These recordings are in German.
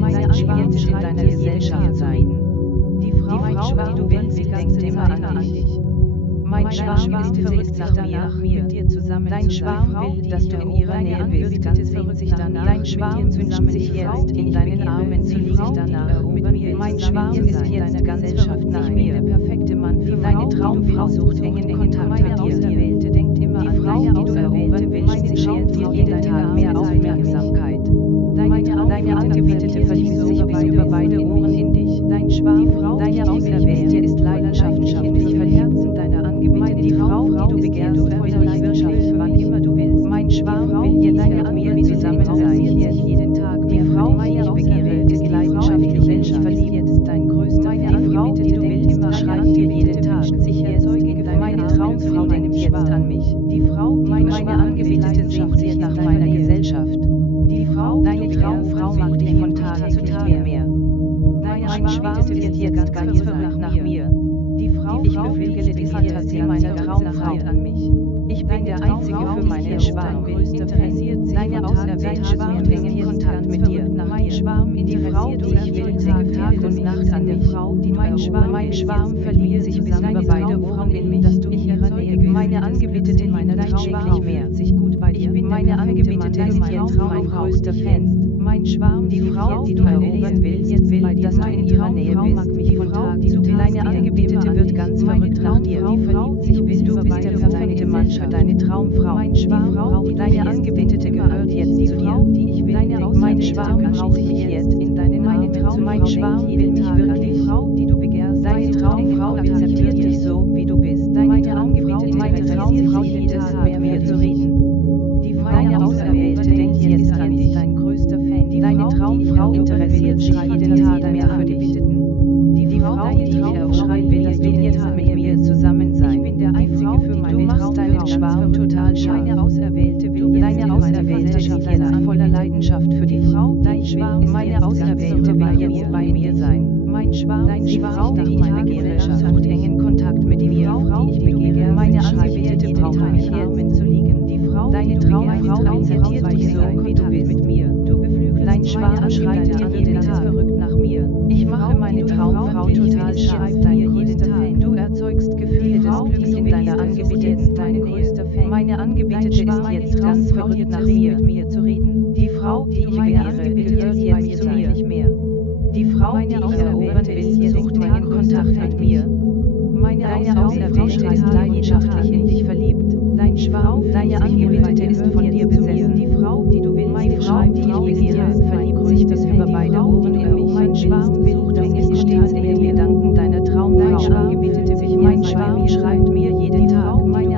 will sein Schwarm in deiner Gesellschaft sein. Die Frau, die du willst, denkt immer an dich. Mein Schwarm ist nach mir, mit dir zusammen. Dein Schwarm will, dass du in ihrer Nähe bist. Dein Schwarm wünscht sich jetzt, in deinen Armen zu liegen. Mein Schwarm ist jetzt ganz verrückt nach mir. Der perfekte Mann für deine Traumfrau sucht engen Kontakt mit dir. Die Frau, die du erwählte, wünscht sich dir jeden Tag mehr Aufmerksamkeit. Deine Angebetete verliebt sich bis über beide Ohren in dich. Dein Schwarm, deine Auserwählte ist leidenschaftlich in dich verliebt. Die Frau, die du begehrst, freudig wirtschaftlich, wann immer du willst. Mein Schwarm will jetzt mit mir zusammen sein. Jeden Tag. Die Frau, die ich begehre, ist leidenschaftlich in dich verliebt. Dein größter Die Frau, die du willst, schreibt dir jeden Tag. Meine Traumfrau denkt jetzt an mich. Die Frau, meine Angebetete sehnt sich nach meiner Gesellschaft. Die Frau, deine Traumfrau macht dich von Tag zu Tag mehr. Mein Schwarm ist jetzt ganz verrückt nach mir. Die Frau, ich beflügele die Fantasie meiner Traumfrau an mich. Ich bin der Einzige für meinen Schwarm. Deine auserwählte Schwarm fängt in Kontakt mit dir. Mein Schwarm in die Frau, die ich will, Tag und Nacht an der Frau, die mein Schwarm verliebt sich bis über beide Ohren in mich. Meine Angebetete meiner täglich mehr. Ich bin meine Angebetete ist jetzt mein größter Fan. Mein Schwarm, die Frau, die du erobern willst, will, dass du in ihrer Nähe bist. Von Tag zu Tag. Deine Angebetete wird ganz verrückt nach dir. Du bist der perfekte Mann für deine Traumfrau. Mein Schwarm, deine Angebetete gehört jetzt zu dir. Mein Schwarm braucht mich jetzt in deinen Armen. Mein Schwarm will mich wirklich. Deine Traumfrau akzeptiert dich so, wie du bist. Meine Traumfrau jedes Tag mit mir zu reden. Deine Auserwählte denkt jetzt an dich. Deine Traumfrau interessiert sich jeden Tag mehr für dich. Die Frau, die ich aufschreiben will, dass du jetzt mit mir zusammen sein. Ich bin der Einzige für meine Traumfrau. Deinen Schwarm total scharf. Deine Auserwählte ist jetzt voller Leidenschaft für die Frau. Meine Auserwählte will jetzt bei mir sein. Die Frau, die ich begehre, sucht engen Kontakt mit mir. Meine Angebetete braucht mich jetzt zu liegen. Deine Traumfrau akzeptiert dich so, wie du bist. Dein Schwarm schreitet dir jeden Tag verrückt nach mir. Ich mache meine Traumfrau total scharf jeden Tag. Du erzeugst Gefühle des Glücks in deiner Angebeteten, deine größte Fan. Meine Angebetete ist jetzt ganz verrückt nach mir. Die Frau, die ich begehre, gehört jetzt zu mir. Die Frau, die ich erobern will, sucht engen Kontakt mit mir. Deine Auserwählte ist leidenschaftlich in dich verliebt. Dein Schwarm, deine Angebetete ist von dir besessen. Die Frau, die du willst, meine Frau, die ich begehre, verliebt sich bis über beide Ohren in mich. Mein Schwarm sucht mich stets in den Gedanken deiner Traumfrau. Mein Schwarm schreibt mir jeden Tag. Deine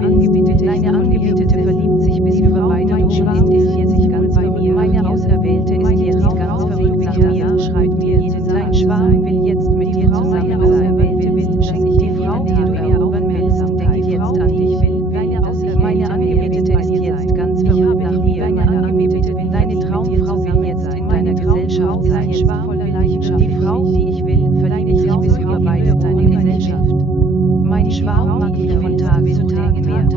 Angebetete verliebt sich bis über beide Ohren in dich. Jetzt ganz bei mir. Meine Auserwählte ist jetzt ganz verrückt nach mir. Schreibt mir jeden Tag. Dein Schwarm will jetzt mit dir zusammen sein. Die Frau, die du erobern willst, denkt jetzt an dich. Meine Angebetete ist jetzt ganz verrückt nach mir. Deine Traumfrau will jetzt in deiner Gesellschaft sein. Die Frau, die ich will, verliebt sich bis über beide Ohren in Gesellschaft. Mein Schwarm mag mich von Tag zu Tag mehr.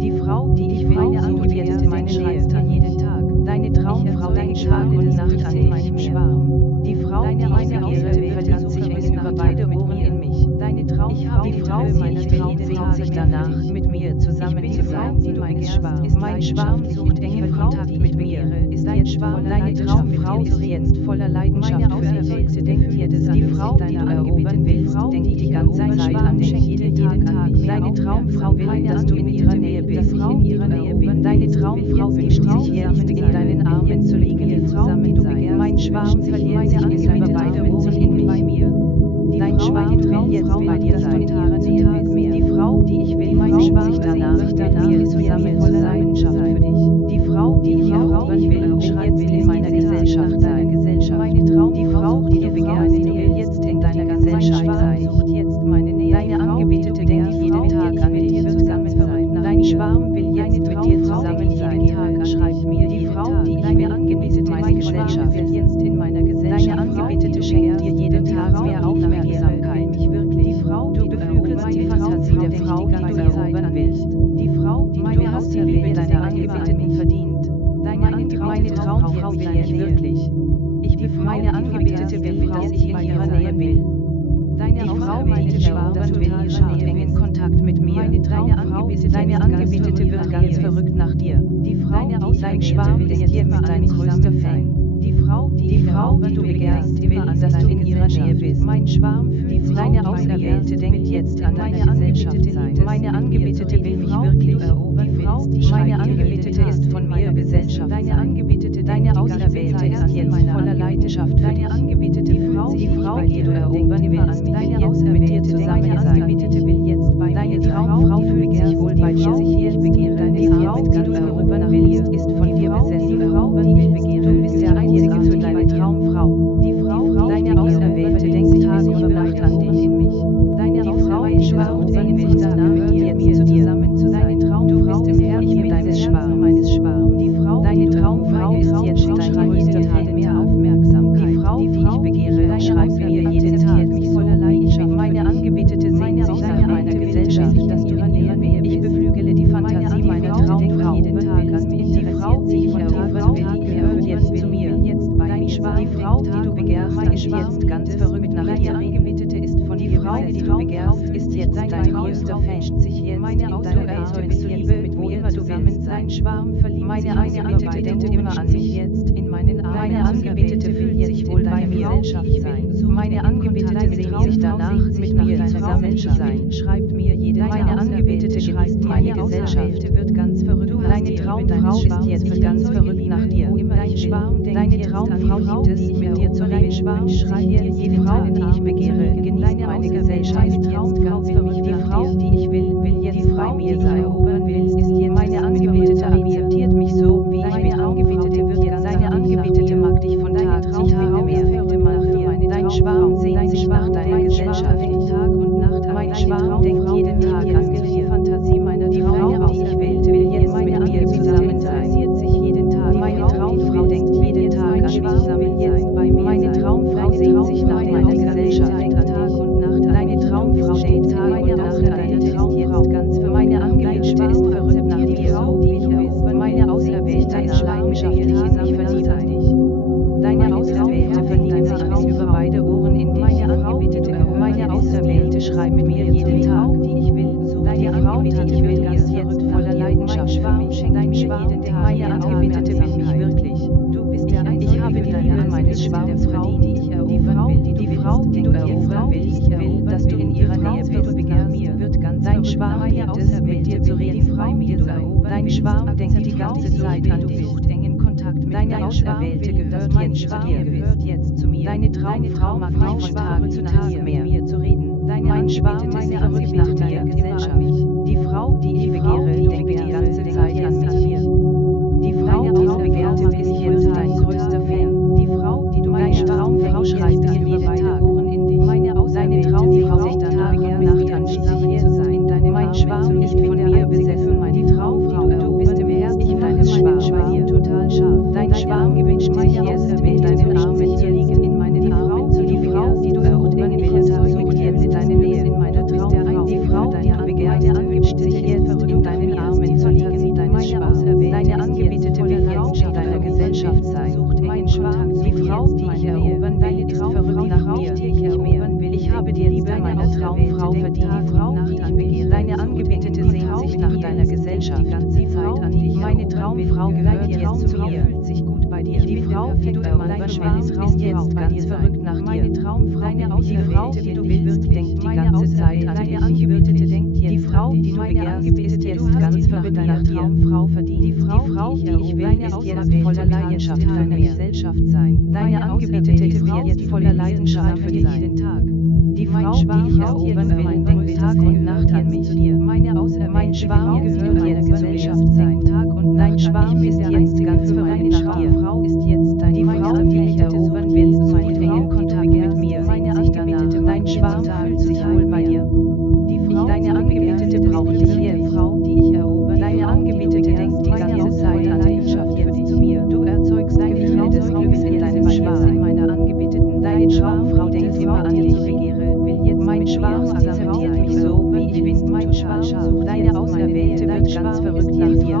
Die Frau, die ich will, sucht jetzt meine Nähe. Deine Traumfrau denkt Tag und Nacht an meinem Schwarm. Die Frau, die ich begehre, verliebt sich bis über beide Ohren in mich. Die Frau meiner Traum sehnt sich danach, mit mir zusammen zu sein. Mein Schwarm sucht engen Kontakt mit mir. Deine Traumfrau ist jetzt voller Leidenschaft für dich. Die Frau, die du erobern willst, denkt die ganze Zeit an dich. Jeden Tag. Deine Traumfrau will, dass du in ihrer Nähe bist. Deine Traumfrau wünscht sich jetzt, in deinen Armen zu liegen. Mein Schwarm verliert sich bis über beide Ohren in mich. Dein Schwarm will jetzt bei dir sein. Die Frau, die ich will, sehnt sich danach, mit mir zusammen voller Leidenschaft für dich. Die Frau, die ich erobern will, schreibt in meiner Gesellschaft sein. Die Frau, die du begehrst, will jetzt in deiner Gesellschaft sein. Deine Angebetete denkt jeden Tag an mit dir zusammen sein. Dein Schwarm will jetzt mit dir zusammen sein. Die Frau, die ich mir angebietet, meine Gesellschaft will jetzt in meiner Gesellschaft. Deine Angebetete schenkt dir jeden Tag mehr Aufmerksamkeit. Die Frau, du beflügelst die Fantasie der Frau, die du erobern willst. Du hast die Liebe deiner Mein Schwarm ist jetzt dein größter Fan. Die Frau, die du begehrst, will, dass du in ihrer Nähe bist. Mein Schwarm fühlt sich deine Auserwählte denkt jetzt an deine Gesellschaft sein. Meine Angebetete will mich wirklich erobern. Meine Angebetete ist von mir Gesellschaft. Deine Auserwählte ist jetzt voller Leidenschaft für dich. Die Frau, die du erobern willst, will jetzt mit dir zusammen sein. Deine Traumfrau fühlt sich wohl bei dir. Ich begehre die Frau, die du erobern willst, ist von dir besessen. Du bist der Einzige für deine Traumfrau. Die Frau, deine Auserwählte, denkt Tag und Nacht an dich in mich. Die Frau in Schwarm sehnt sich danach, jetzt zu dir zusammen zu sein. Du bist im Herzen deines Schwarms. Deine Traumfrau ist jetzt dein größter Fan. Mehr Aufmerksamkeit. Die Frau, die ich begehre, schreibt mir jeden Tag mich voller Leidenschaft. Meine Angebetete sehnt sich nach meiner Gesellschaft, dass du in ihrer Nähe bist. Ich beflügele die Fantasie meiner Traumfrau jeden Tag an mich. Die Frau, die ich erobern will, gehört jetzt zu mir. Die Frau, die du begehrst, ist jetzt ganz verrückt nach dir. Die Frau, die du begehrst, ist jetzt dein größter Fan. Du erzeugst Liebe, mit wo immer du willst. Dein Schwarm verliebt. Meine Angebetete denkt immer an mich jetzt. Meine Angebetete fühlt sich wohl bei mir. Meine Angebetete sehnt sich danach, mit mir zusammen zu sein. Meine Angebetete genießt meine Gesellschaft. Deine Traumfrau ist jetzt ganz verrückt nach dir. Deine Traumfrau liebt es, mit dir zu reden. Die Frau, die ich begehre, genießt meine Gesellschaft. Die Frau, die ich will jetzt bei mir sein. Meine Angebetete akzeptiert mich so, wie ich bin. Deine Angebetete mag dich von Tag zu Tag mehr. Dein Schwarm sehnt sich nach deiner Gesellschaft. Mein Schwarm denkt jeden Tag an dich. Die Frau, die ich will jetzt mit mir zusammen sein. Meine Traumfrau denkt jeden Tag an mich. Meine Traumfrau sehnt sich nach meiner Gesellschaft. Deine Traumfrau steht Tag und Nacht an dich. Meine Angebetete ist verrückt nach dir. Meine Auserwählte ist leidenschaftlich in mich verliebt an dich. Deine Auserwählte verliebt sich aus über beide Ohren in dich. Meine Auserwählte schreibt mir jeden Tag. Die Frau, die ich will, ist jetzt voller Leidenschaft für mich. Meine Angebetete will mich wirklich. Ich habe die Liebe meines Schwarms verdient. Die Frau, die du erobern willst, will, dass du in ihrer Nähe bist. Dein Schwarm liebt es, mit dir zu reden. Dein Schwarm denkt die ganze Zeit an dich. Deine Auserwählte gehört jetzt zu dir. Deine Traumfrau mag dich von Tag zu Tag mehr. Mein Schwarm ist verrückt nach deiner Gesellschaft. Die Frau, die ich begehre, denkt die ganze Zeit an mich. Die Frau, die du begehrst, ist jetzt dein größter Fan. Deine Traumfrau schreibt dir jeden Tag. Deine Traumfrau sich Tag und Nacht an dich hier zu sein. Mein Schwarm ist von mir besessen. Die Traumfrau, du bist im Herzen deines Schwarms. Dein Schwarm gewünscht sich jetzt mit deinen Armen zu liegen. Die Frau, die du erobern willst, sucht jetzt deine Nähe. Die Frau, die du begehrst, wünscht sich jetzt in deinen Armen zu liegen. Deine Angebetete will jetzt in deiner Gesellschaft sein. Die Frau, die ich erobern will, ist verrückt nach mir. Ich habe die Liebe meiner Traumfrau verdient. Deine Angebetete sehnt sich nach deiner Gesellschaft. Meine Traumfrau gehört jetzt zu mir. Die Frau, die du erobern willst, ist jetzt ganz verrückt nach dir. Die Frau, die du willst, denkt die ganze Zeit an dich. Die Frau, die du begehrst, ist jetzt ganz verrückt nach dir. Die Frau, die ich will, ist jetzt voller Leidenschaft für mich. Deine Angebetete ist jetzt voller Leidenschaft für dich. Die Frau, die ich erobern will, denkt Tag und Nacht an mich. Mein Schwarm gehört jetzt zu mir. Dein Schwarm ist jetzt ganz verrückt nach dir. Die Frau, die ich erobern will, sucht engen Kontakt mit mir. Dein Schwarm fühlt sich wohl bei dir. Deine Angebetete braucht dich jetzt. Deine Angebetete denkt die ganze Zeit an dich. Du erzeugst ein Gefühl des Glücks in deinem Schwarm. Deine Traumfrau denkt immer an dich. Mein Schwarm akzeptiert mich so, wie ich bin. Deine Auserwählte wird ganz verrückt nach dir.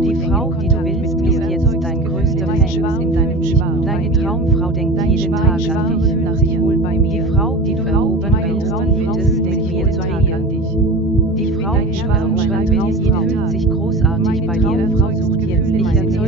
Die Frau, die du willst, ist jetzt dein größter Fan. Deine Traumfrau denkt jeden Tag an dich. Die Frau, die du erobern willst, liebt es, mit mir zu reden. Die Frau, die du erobern willst, fühlt sich großartig bei dir. Ich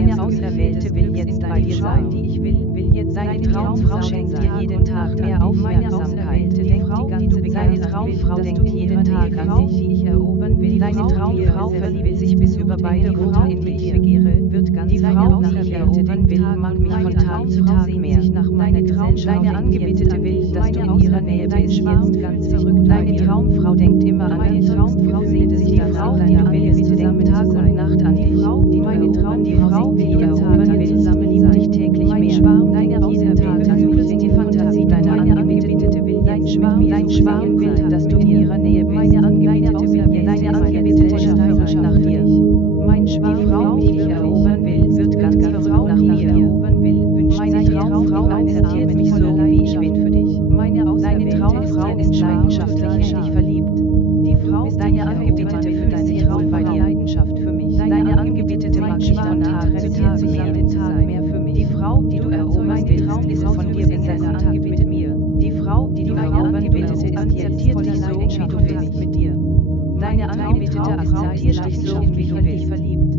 meine Auserwählte will jetzt bei dir sein, die ich will jetzt deine Traumfrau schenkt dir jeden Tag mehr Aufmerksamkeit, die Frau, deine Traumfrau denkt jeden Tag an dich, die ich erobern will, deine Traumfrau verliebt sich bis über beide Ohren in dich, begehre, wird ganz die Frau, die ich erobern will, mag mich von Tag zu Tag mehr, nach meiner Gesellschaft, deine Angebetete will, dass du in ihrer Nähe bist, jetzt ganz verrückt, deine Traumfrau denkt immer an dich, Traumfrau sehnt sich die Frau, die du willst, denkt Tag und Nacht an die Frau, die meine Traum, die Frau, die ich erobern will, zusammen liebt dich täglich mehr, Schwarm, deine Auserwählte, die Fantasie deiner Angebetete will, dein Schwarm will, dass du in ihrer Nähe bist, meine Angebetete will, deine Angebetete schafft nach dir, mein Schwarm, die Frau, die ich erobern will, wird ganz verrückt nach mir erobern will, wünscht meine Traumfrau akzeptiert mich so, wie ich bin für dich, deine Traumfrau ist leidenschaftlich in dich verliebt, die Frau, deine Angebetete fühlt sich wohl bei dir, Leidenschaft für mich, deine Angebetete mag mich von Tag zu Tag mehr für mich, die Frau, die du erobern willst, ist von dir besessen, angebetet mir, die Frau, die du erobern willst, akzeptiert dich so, wie du bist mit dir, deine Angebetete akzeptiert dich so, wie du bist, verliebt,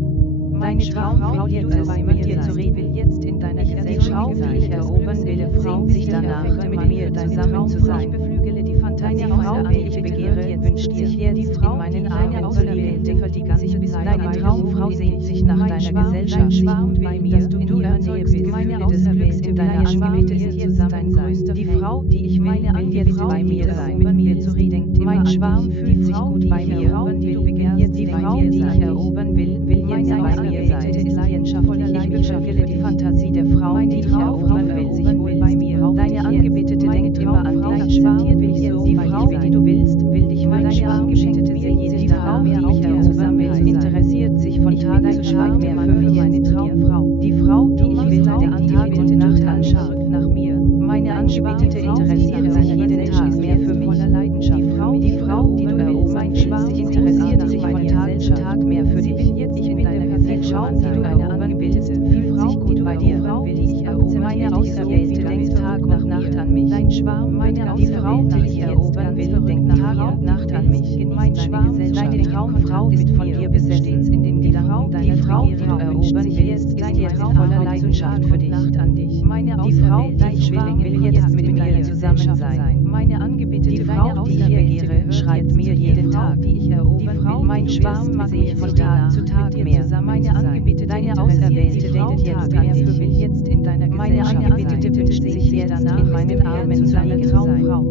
deine Traumfrau, die du bei dir zu reden will, jetzt in deiner Gesellschaft, die ich erobern will, sehnt sich danach, mit mir zusammen zu sein, beflügele die Fantasie, Frau, die ich begehre, wünscht sich jetzt in meinen Armen zu liegen, die ganze Zeit, deine Traumfrau sehnt sich nach deiner Gesellschaft, Schwarm bei mir, dass du in ihrer Nähe bist, Gefühle des Glücks in deiner Angebeteten zusammen sein, die Frau, die ich meine, will jetzt bei mir sein, mit mir zu reden, mein Schwarm fühlt sich gut bei mir, die Frau, die ich erobern will jetzt bei mir sein, ist leidenschaftlich, ich beflügele die Fantasie der Frau, die ich erobern will, sich wohl bei mir, deine Angebetete denkt immer an dich, Schwarm will ich so, die Frau, die du willst, will dich für deine Angebetete sehen, die Frau, die ich erobern will, interessiert sich von Tag zu Tag mehr für mich, meine Traumfrau, die Frau, die ich will, denkt Tag und Nacht an scharf nach mir, meine Angebetete interessiert sich jeden Tag mehr für mich, voller Leidenschaft, die Frau, die du erobern willst, interessiert sich von Tag zu Tag mehr für dich, ich bin deine Gesellschaft, die du erobern willst, fühlt sich gut bei dir, die ich erobern, meine Auserwählte denkt Tag und Nacht an mich, dein Schwarm, die Frau, die ich erobern will, denkt Tag und Nacht an mich, mein Schwarm, deine Traumfrau ist von dir besessen, die Frau, die du erobern willst, ist jetzt voller Leidenschaft für dich, die Frau, die ich will jetzt mit mir zusammen sein, meine Angebetete, die Frau, die ich begehre, schreibt mir jeden Tag, die ich erobern will, mein Schwarm mag mich von Tag zu Tag mehr, meine Angebetete, deine Auserwählte denkt jetzt an dich, will jetzt in deiner Gesellschaft, meine Angebetete wünscht sich jetzt in meinen Armen seine Traumfrau,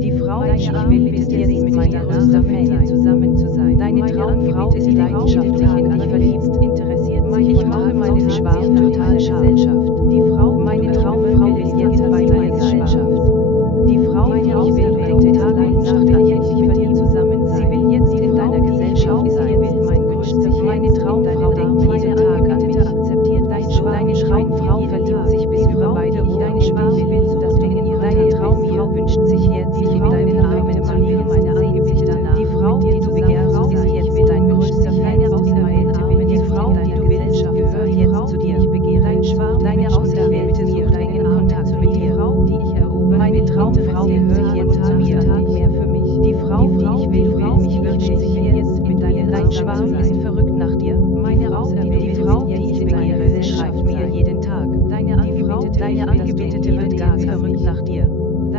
die Frau, die ich will, ist jetzt mit meiner größter Fan zusammen zu sein, deine Traumfrau ist leidenschaftlich in dich verliebt, interessiert sich, ich mache meinen Schwarm total Gesellschaft, die Frau, meine Traumfrau ist jetzt bei meiner Gesellschaft, die Frau, die ich will, denkt Tag und Nacht an dich, ich will zusammen sein, sie will jetzt in deiner Gesellschaft sein, mein wünscht sich, meine Traumfrau denkt jeden Tag an mich, akzeptiert deine Traumfrau verliebt sich bis über beide Ohren, deine Schwarm will, dass du in ihrer deine Traumfrau wünscht sich jetzt, in deinen Armen zu liegen, meine Angebetete danach, die Frau, die du begehrst, ist jetzt dein größter Fan, die Frau, die du willst, gehört jetzt zu dir, ich begehre dein Schwarm, deine Auserwählte sucht einen Kontakt mit dir, Frau, die ich erobere, meine Traumfrau gehört jetzt zu mir, Tag mehr für mich, die Frau, die ich will mich wünscht sich jetzt mit dein Schwarm ist verrückt nach dir, meine Auserwählte, die Frau, die ich begehre, schreibt mir jeden Tag, deine Angebetete wird ganz verrückt nach dir,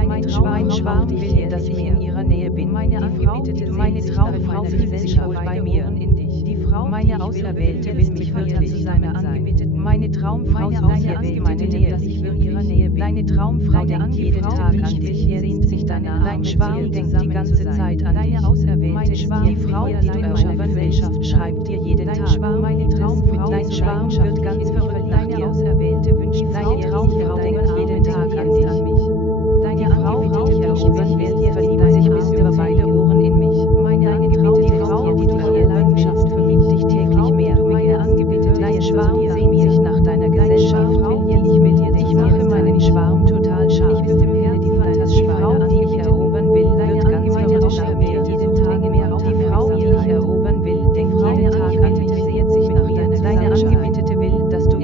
mein Schwarm will, dass ich in ihrer Nähe bin, meine Angebetete, meine Traumfrau fühlt sich wohl bei mir in dich, die Frau, meine Auserwählte will mich wirklich zu seiner Angebeteten, meine Traumfrau sucht jetzt meine Nähe, dass ich in ihrer Nähe bin, deine Traumfrau denkt jeden Tag an dich, sehnt sich danach, dein Schwarm denkt die ganze Zeit an deine Auserwählte, die Frau, die du erobern willst, schreibt dir jeden Tag, meine Traumfrau, dein Schwarm wird ganz verrückt nach dir, Auserwählte wünscht, deine Traumfrau denkt jeden Tag an dich, deine Frau, die ich erobern will, verliebt sich bis über beide Ohren in mich, meine Angebetete, Frau, die du erobern willst, verliebt dich täglich mehr, meine Angebetete, dein Schwarm sehnt sich nach deiner Gesellschaft, ich mache meinen Schwarm total scharf, ich bin im Herzen, die Frau, die ich erobern will, wird ganz verrückt nach mir, jeden Tag mehr, die Frau, die ich erobern will, denkt jeden Tag an mich, sehnt sich nach deiner Angebetete will, dass du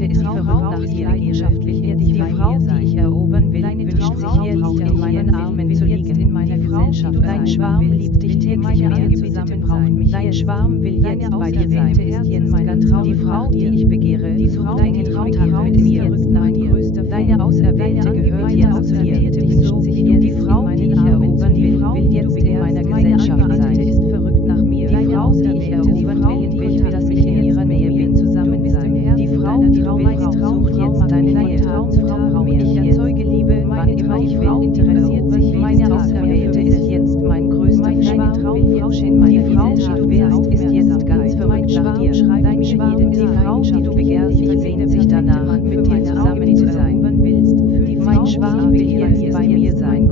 Auserwählte ist verrückt nach dir, leidenschaftlich die Frau, die ich erobern will, wünscht sich jetzt in meinen Armen zu liegen, in meiner Gesellschaft. Dein Schwarm liebt dich täglich mehr zusammen sein. Dein Schwarm will jetzt bei dir sein, ist jetzt mein Traum. Die Frau, die ich begehre, die sucht deinen Kontakt mit mir, rückt nach dir. Deine Auserwählte gehört jetzt zu dir, wünscht sich jetzt die Frau, die ich erobern will jetzt in meiner Gesellschaft sein. Ist verrückt nach mir. Die Frau, die ich erobern will, dass ich in ihrer Nähe bin, zusammen sein. Die Frau, die du willst, sucht jetzt deine Nähe. Traum mehr. Ich erzeuge Liebe, wann immer ich will, interessiert sich meine Auserwählte ist jetzt mein größter Traumfrau in meiner Gesellschaft. Du willst, ist jetzt ganz verrückt nach dir. Dein Schwarm, die Frau, die du begehrst, sehnt sich danach, mit dir zusammen zu sein. Mein Schwarm will jetzt bei mir sein.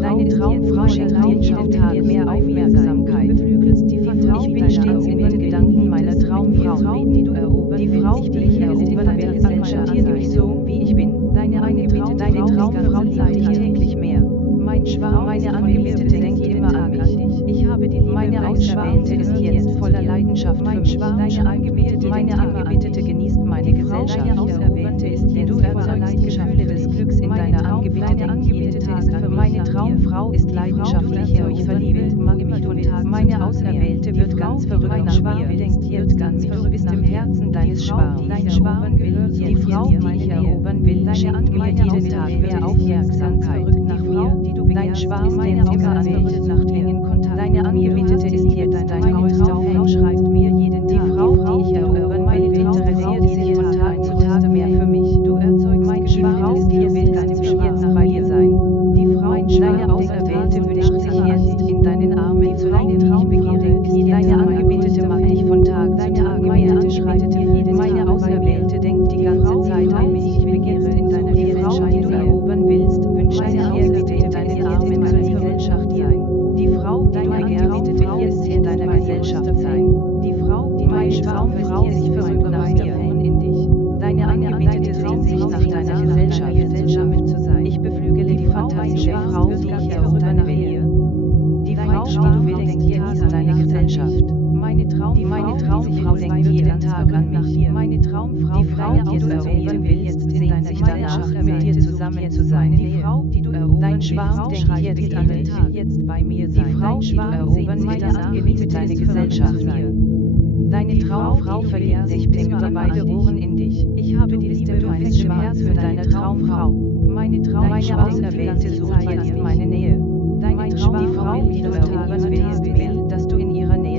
Deine Traumfrau schenkt dir jeden Tag mehr Aufmerksamkeit. Ich bin stets in den Gedanken meiner Traumfrau, die du erobern. Die Frau, die ich erobern will, akzeptiere mich so, wie ich bin. Deine Traumfrau liebt dich täglich mehr. Mein Schwarm, meine Angebetete, denkt immer an mich. Ich habe die Liebe, meine Auserwählte ist jetzt voller Leidenschaft für mich. Meine Angebetete genießt meine Gesellschaft. Deine Auserwählte ist jetzt, du erzeugst Gefühle des Glücks in deiner Angebeteten jeden Tag. Für meine Traumfrau ist leidenschaftlich durch verliebt. Meine Auserwählte wird ganz verrückt nach mir. Denkt jetzt an mich. Du bist im Herzen deines Schwarms. Dein Schwarm gehört die Frau, die ich erobern will, schenkt mir jeden Tag mehr Aufmerksamkeit. Nach mir, die du dein Schwarm, meine Auserwählte nach dir in Kontakt. Deine Angebetete ist jetzt dein größter Fan. Schreibt mir jeden Tag. Die Frau, die ich erobern will, interessiert sich von Tag zu Tag mehr für mich. Du erzeugst mein Schwarm, ist dir will ganz jetzt bei dir sein. Die Frau, deine Auserwählte wünscht sich jetzt in deinen Armen zu liegen. Ich begehre, deine Angebetete mag dich von Tag zu Tag mehr. Schreitet dir meine Auserwählte denkt die ganze Zeit an mich. Ich begehre in deiner Gesellschaft, die du erobern willst, wünscht sich jetzt in deinen Armen zu Gesellschaft sein. Die Frau, die du begehrst, will jetzt in deiner Gesellschaft sein. Die Frau, die meine Traumfrau ist verrückt nach mir in dich. Deine Angebetete sehnt sich nach deiner Gesellschaft zu sein. Ich beflügele die fantastische Frau, die ich erobern will. Die Frau, die du willst, jetzt deine Gesellschaft. Meine Traumfrau denkt jeden Tag an mich. Meine Traumfrau, die Frau, die du erobern willst, sehnt sich danach, mit dir zusammen zu sein. Die Frau, die du erobern dein Schwarm denkt jetzt an den Tag, jetzt bei mir sein. Die Frau, die du erobern willst, genießt deine Gesellschaft mir. Deine Traumfrau verliert sich bis über beide Ohren in dich. Ich habe die Liebe meines Schwarms für deine Traumfrau. Meine Auserwählte sucht jetzt meine Nähe. Deine Traumfrau, die du erobern willst, will, dass du in ihrer Nähe